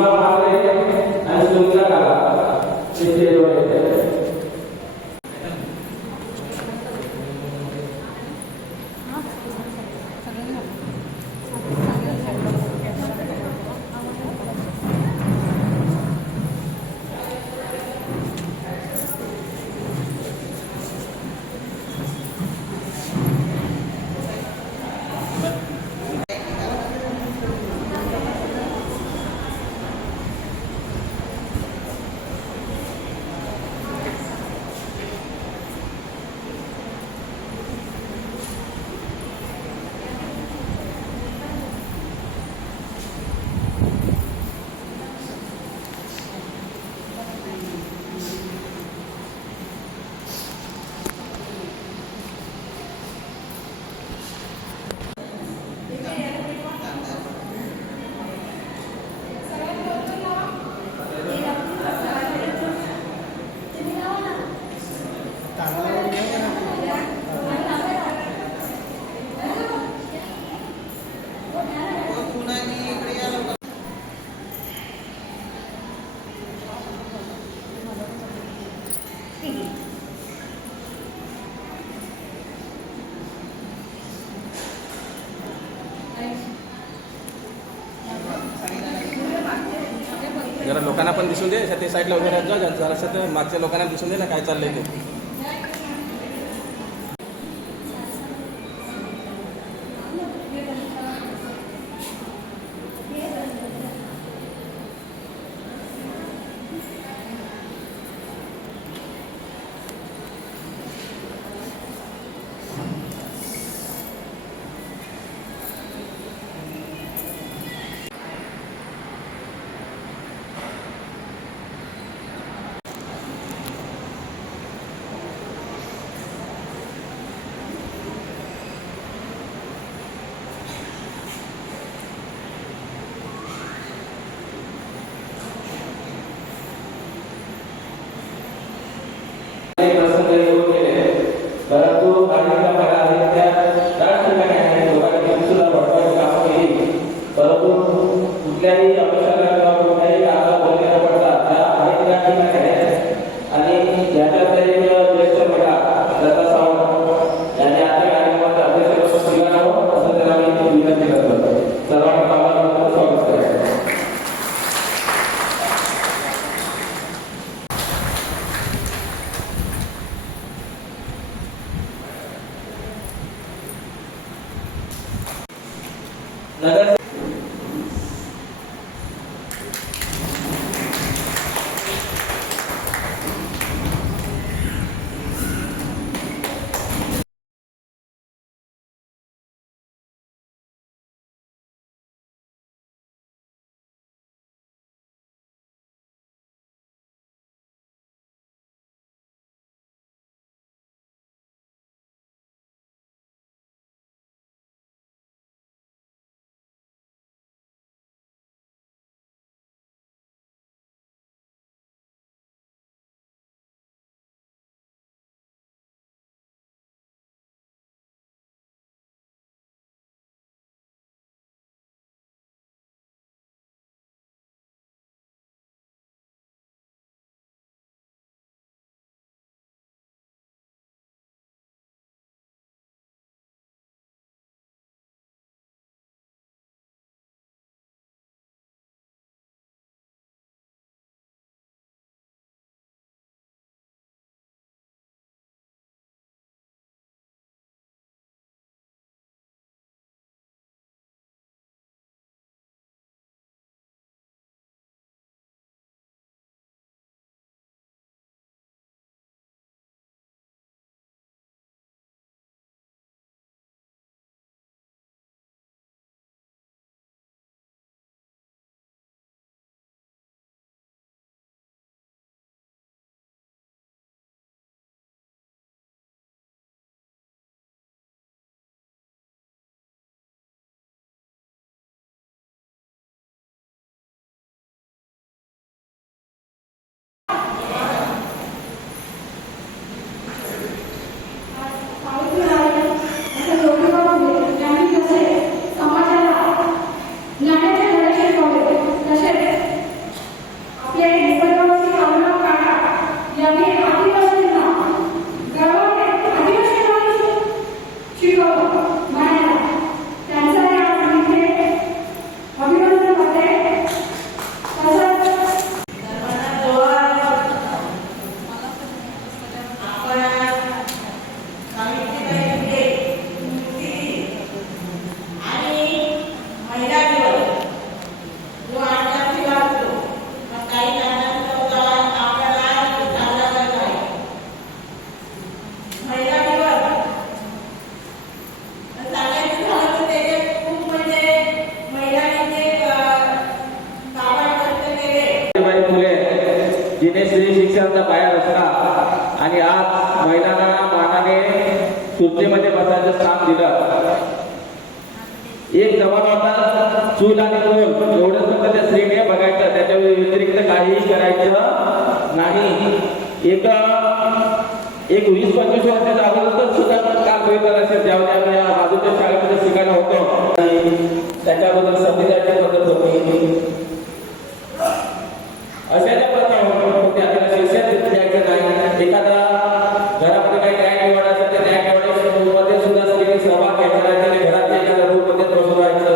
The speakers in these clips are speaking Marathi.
पुष्पा महाले आणि सुमित्रा काका हे स्टेजवर येते. जरा लोकांना पण दिसून दे, ते साईडला वगैरे जा, जरा मागच्या लोकांना दिसून दे ना काय चाललंय ते. प्रसंग येऊ केले, परंतु काही त्या त्याच ठिकाणी आहे लोकांनी सुद्धा वाटवायची कामं केली, परंतु कुठल्याही अपशाला किंवा कुठल्याही कामाला बोलण्याला पडतात त्या आहेत त्या ठिकाणी आहेत. आणि याच्यात एक ज्येष्ठ महिला लता सावंत यांनी आजच्या कार्यक्रमाचा अध्यक्ष स्वीकारावं असं त्यांना मी विनंती करतो. सर्वांना कामाला स्वागत करायचं. नगर स्त्री शिक्षणाचा पाया रचला आणि आज महिलांना मानाने सुरतेमध्ये बसायचं स्थान दिलं. एक जमाना होता चूल आणि मूल एवढंच फक्त त्या स्त्रीने बघायचं, त्याच्या व्यतिरिक्त काहीही करायचं नाही. एक 20-25 वर्षाच्या अगोदर सुद्धा काम होईल असेल, ज्यावेळी आम्ही या बाजूच्या शाळेमध्ये शिकायला होतो. त्याच्याबद्दल संविधानाची पद्धत होती. अशा ज्या प्रथा होत्या त्याला शिक्षण द्यायचं नाही. एखादा घरामध्ये काही न्याय निवड असेल त्या न्याय निवडमध्ये सुद्धा स्त्रीने सहभाग घ्यायचा नाही. त्याने घरात एखाद्या रूममध्ये बसून राहायचं.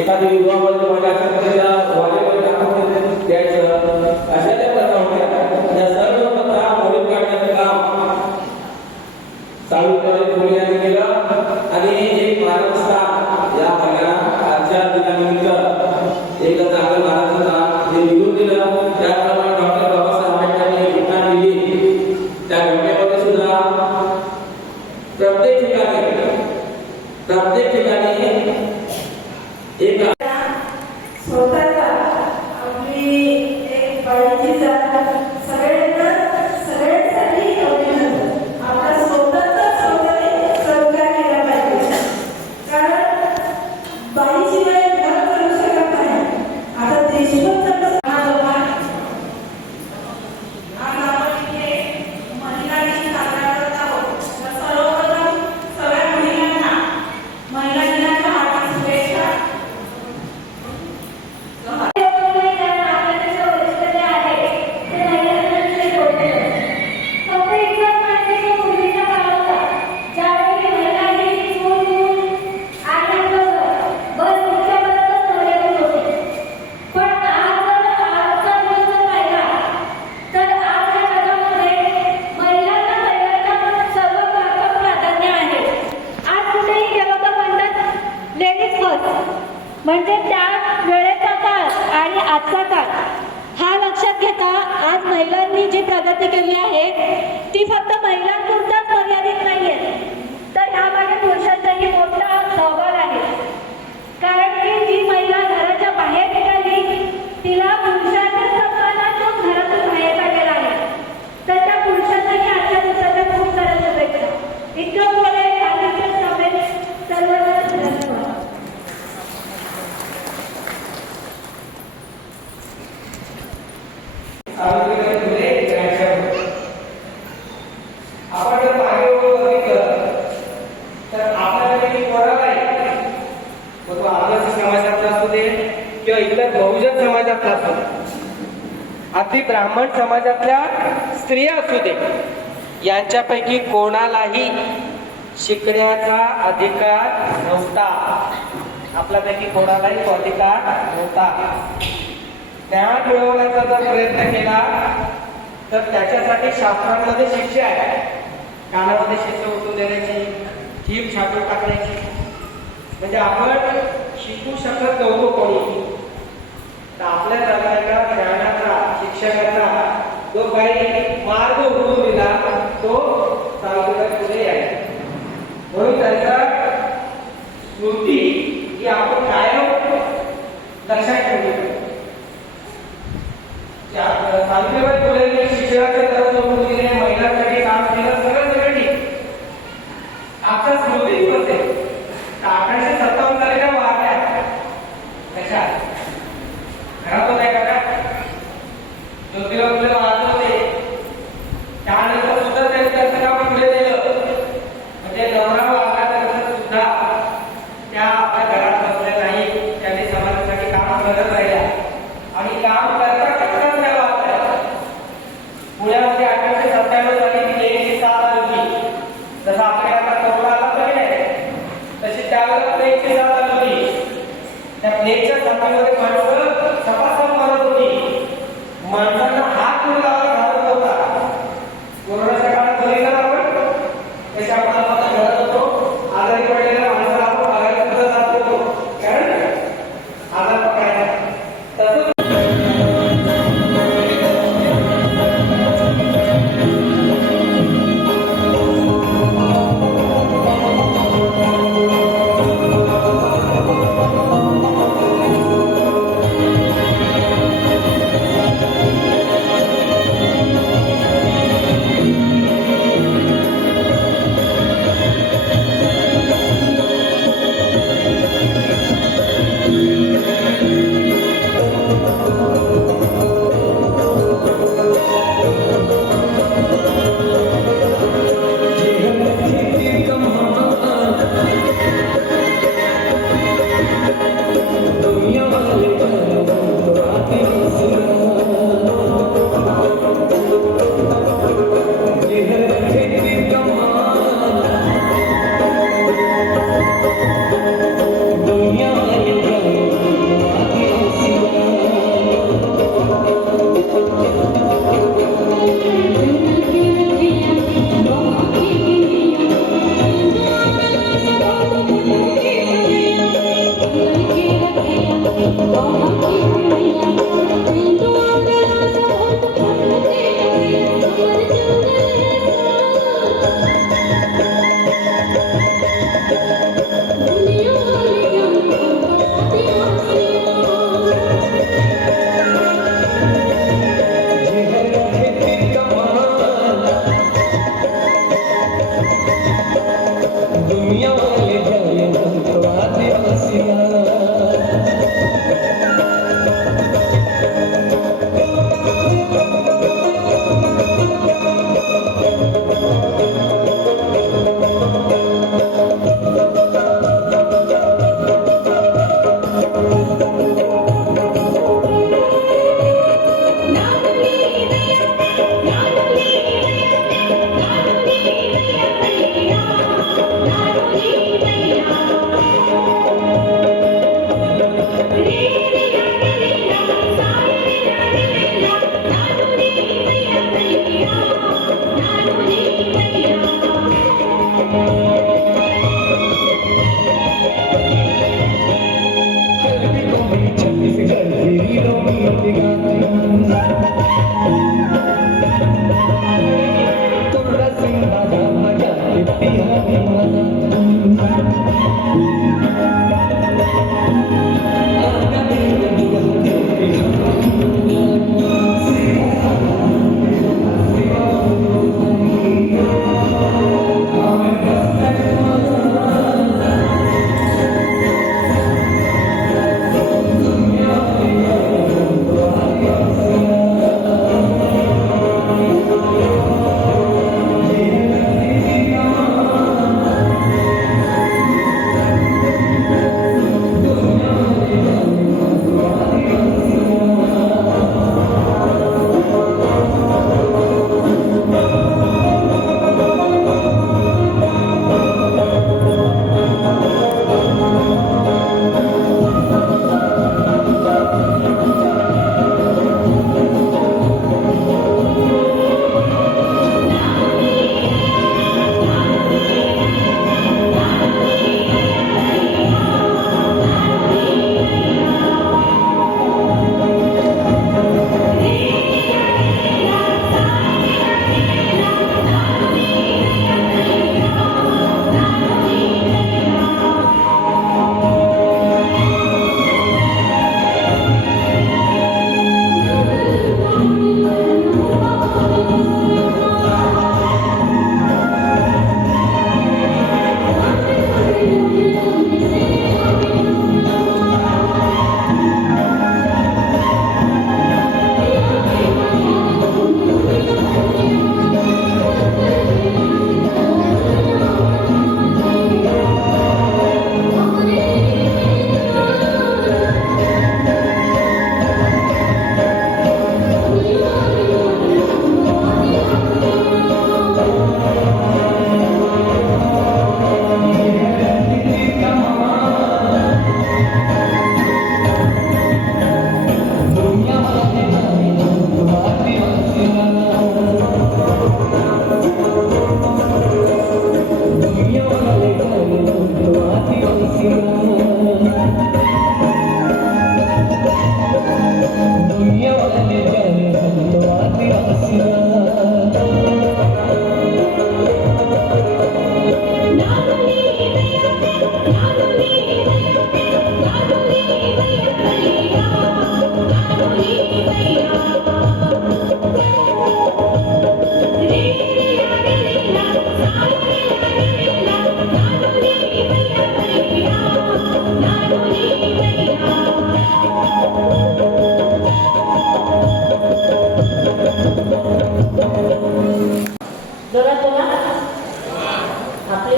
एखादी विवाहामध्ये महिला असेल तर त्या वाटेमध्ये टाकून द्यायचं. अशा ज्या प्रथा होत्या या सर्व प्रथा मोडून काढण्याचं काम सावित्रीबाई फुले यांनी केलं आणि एक महाराष्ट्र या महिलांना आजच्या दिनानिमित्त एक चांगलं महाराष्ट्र हे निवडून दिलं. त्याप्रमाणे डॉक्टर बाबासाहेब आंबेडकरांनी एक घटना लिहिली. त्या घटनेमध्ये सुद्धा प्रत्येक ठिकाणी एक स्वतःचा आपली एक बाळाची जात सगळ्यांसाठी अभिनंदन. आपला स्वतःचा स्वतःने सहकार केला पाहिजे, कारण बाईशिवाय घर करू शकत नाही. आता देशभर म्हणजे त्या वेळेचा काळ आणि आजचा काळ हा लक्षात घेता आज महिलांनी जी प्रगती केली आहे ती फक्त महिलांपुरताच मर्यादित नाहीये, तर यामागे पुरुषांचाही मोठा सहभाग आहे. कारण की जी महिला घराच्या बाहेर निघाली तिला पुरुषांच्या सन्मानातून घरातून बाहेर काढलेला आहे. तर त्या पुरुषांनाही आजच्या दिवसाच्या खूप साऱ्या शुभेच्छा. इतकं बोलाय सर्वांना धन्यवाद. सावित्रीबाई फुले यांच्यावर आपण जर मागे बघितलं तर आपल्याकडे कोणालाही तो आदिवासी समाजातला असू दे किंवा इतर बहुजन समाजातला असू दे, अगदी ब्राह्मण समाजातल्या स्त्रिया असू दे, यांच्यापैकी कोणालाही शिकण्याचा अधिकार नव्हता. आपल्यापैकी कोणालाही तो अधिकार नव्हता. ज्ञान मिळवण्याचा जर प्रयत्न केला तर त्याच्यासाठी शास्त्रांमध्ये शिक्षा आहे. कानामध्ये शिक्षा उठून देण्याची, जीभ छाटून टाकण्याची. म्हणजे आपण शिकू शकत नव्हतो कोणी. तर आपल्या जगायला ज्ञानाचा, शिक्षणाचा जो काही मार्ग उघडून दिला तो सावित्रीबाई फुले आहे. म्हणून त्यांचा स्मृती ही आपण कायम लक्षात ठेवली. सावित्रीबाई फुले शिक्षणाचे दर सोडून दिले, महिलांसाठी काम केलं, सगळं ठीक. आपल्या स्मृती होते 1857 साली वारल्या कशा घरात होत्या का? ज्योतिबा फुले वारले होते. त्यानंतर सुद्धा त्यांनी त्यांचं काम पुढे दिलं. म्हणजे नवरा वारल्यानंतर सुद्धा त्या आपल्या घरात बसल्या नाही, त्यांनी समाजासाठी काम करत राहिल्या आणि काम करता करताच त्या वारल्या. पुण्यात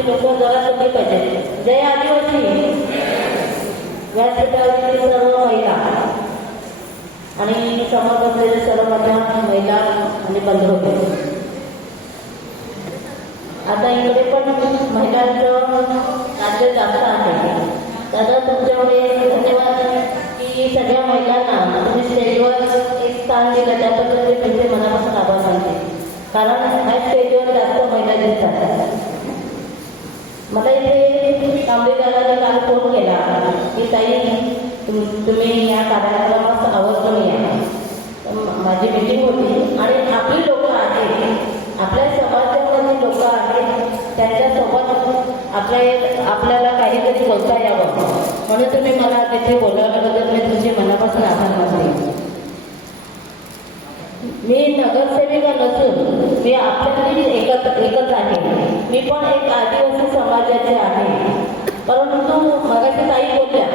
लोक जरा कमी पाहिजे. जय आदिवासी. व्यासपीठावरील सर्व महिला आणि समोर बसलेले सर्व माझ्या महिला आणि बंधू होते. आता इकडे पण महिलांचं राज्य जास्त आहे. दादा तुमच्याकडे धन्यवाद की सगळ्या महिलांना तुम्ही स्टेजवर एक स्थान दिलं, त्याबद्दल मी तुमचे मनापासून आभार मानते. कारण ह्या स्टेजवर जास्त महिला दिसतात. मला इथे तांबेकरांनी काल फोन केला की ताई तुम्ही या कार्यक्रमात आवर्जून या. माझी मीटिंग होती आणि आपली लोक आहेत, आपल्या समाजामध्ये लोक आहेत, त्यांच्यासोबत आपल्याला काहीतरी बोलता यावं म्हणून तुम्ही मला तिथे बोलावल्याबद्दल मी तुमचे मनापासून आभार मानते. मी नगरसेविका नसून मी आपल्यातील एकच आहे. मी पण एक आदिवासी समाजाचे आहे. परंतु मगाशी ताई बोलल्या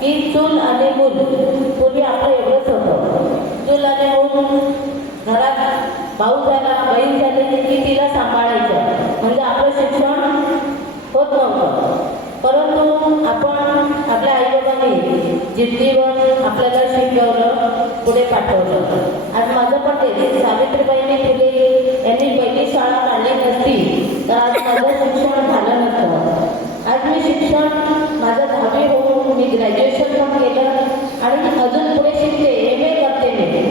की चूल आणि मूल पूर्वी आपलं एवढंच होतं. चूल आणि मूल घरात भाऊ झाला, बहीण झाली की तिला सांभाळायचं, म्हणजे आपलं शिक्षण होत नव्हतं. परंतु आपण आपल्या आईबाबांनी जिद्दीवर आपल्याला शिकवलं, पुढे पाठवलं. आज माझं पण ते सावित्रीबाईंनी फुले यांनी पहिली शाळा काढली नसती तर आज माझं शिक्षण झालं नसतं. आज मी शिक्षण माझं 10वी होऊन मी ग्रॅज्युएशन पण केलं आणि अजून पुढे शिकते, MA करते मी.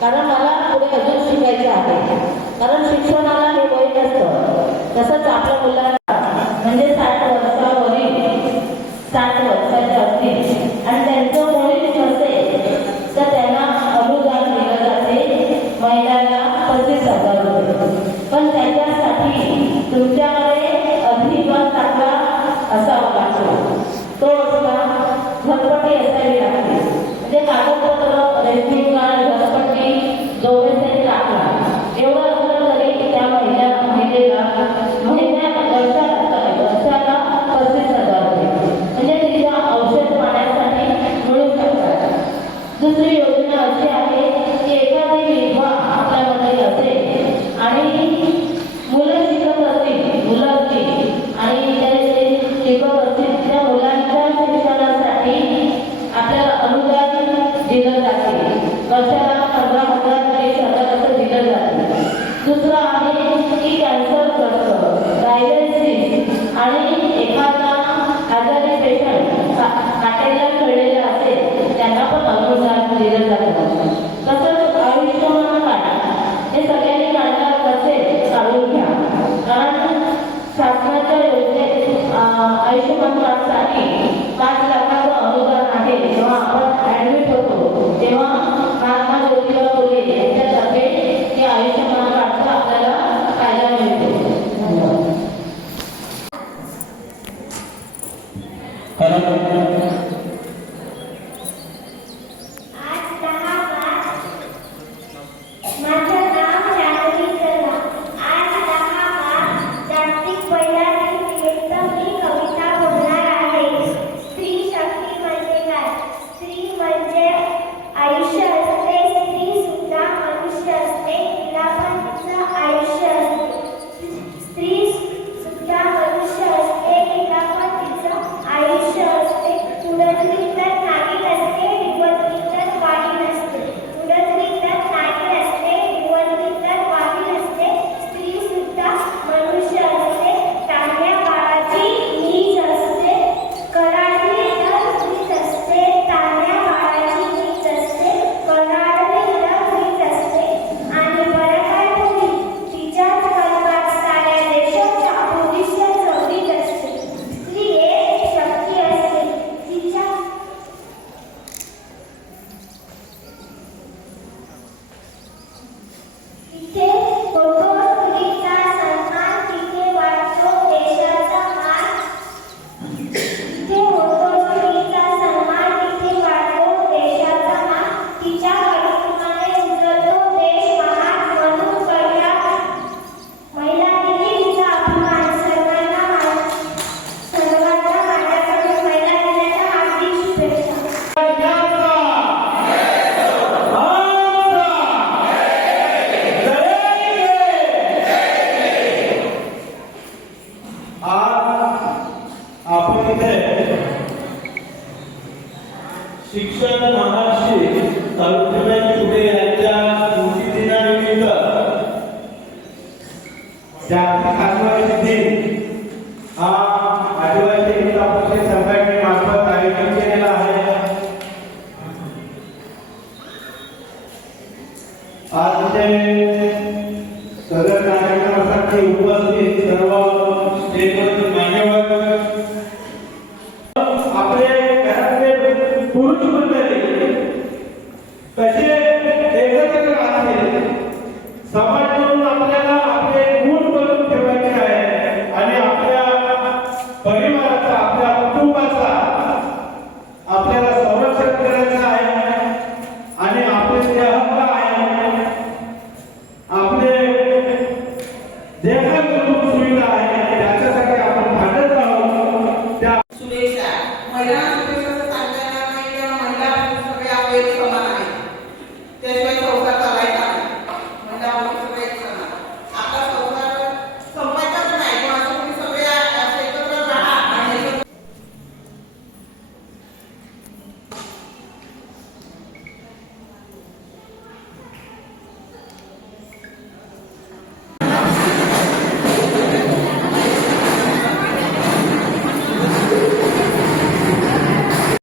कारण मला पुढे अजून शिकायचं आहे. कारण शिक्षणाला हे वय नसतं. तसंच आपल्या मुलांना म्हणजे 60 वर्षावरील 60 वर्षाच्या असतील आणि त्यांचं मुलीच नसेल तर त्यांना अनुदान दिलं जाते महिन्याला 35,000 रुपये. पण त्याच्यासाठी तुमच्याकडे अधिकार चांगला असावा लागतो. तो असता घरपट्टी असावी लागते. म्हणजे कागदपत्र, रेशनिंग कार्ड, घरपट्टी, जोडणी लागला एवढं असलं तरी त्या महिलेला वर्षाला 35,000 रुपये म्हणजे तिच्या औषध पाण्यासाठी मिळू शकतात. दुसरी योजना अशी आहे की एखादी विधवा आपल्यामध्ये असेल आणि मुलं शिकत असतील, मुलं असतील जागतिक आदिवासी दिन हा आदिवासी एकता परिषद संघटनेमार्फत आयोजित केलेला आहे। आज ते सदर कार्यक्रमासाठी उपस्थित सर्व